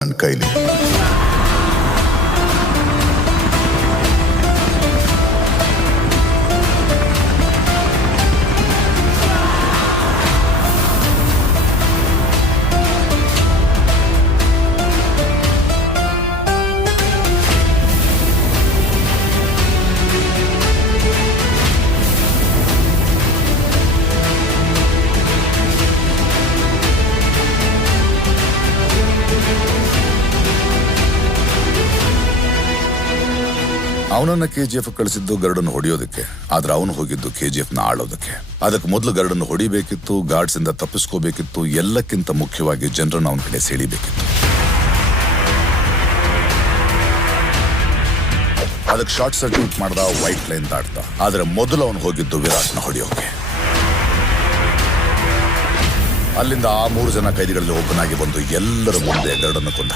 ನನ್ನ ಕೈಲಿ. ಅವನನ್ನ KGF ಕಳಿಸಿದ್ದು ಗರುಡನ್ನು ಹೊಡೆಯೋದಕ್ಕೆ, ಆದ್ರೆ ಅವನು ಹೋಗಿದ್ದು KGF ನ ಆಳೋದಕ್ಕೆ. ಅದಕ್ಕೆ ಮೊದಲು ಗರುಡನ್ನು ಹೊಡಿಬೇಕಿತ್ತು, ಗಾರ್ಡ್ಸ್ ಇಂದ ತಪ್ಪಿಸ್ಕೋಬೇಕಿತ್ತು, ಎಲ್ಲಕ್ಕಿಂತ ಮುಖ್ಯವಾಗಿ ಜನರನ್ನು ಅವನ ಕಡೆ ಸೆಳಿಬೇಕಿತ್ತು. ಅದಕ್ಕೆ ಶಾರ್ಟ್ ಸರ್ಕ್ಯೂಟ್ ಮಾಡ್ದ, ವೈಟ್ ಲೈನ್ ದಾಟ್ದ. ಆದ್ರೆ ಮೊದಲು ಅವನು ಹೋಗಿದ್ದು ವಿರಾಟ್ನ ಹೊಡೆಯೋಕೆ. ಅಲ್ಲಿಂದ ಆ 3 ಜನ ಕೈದಿಗಳಲ್ಲಿ ಒಬ್ಬನಾಗಿ ಬಂದು ಎಲ್ಲರ ಮುಂದೆ ಗರುಡನ್ನು ಕೊಂದ.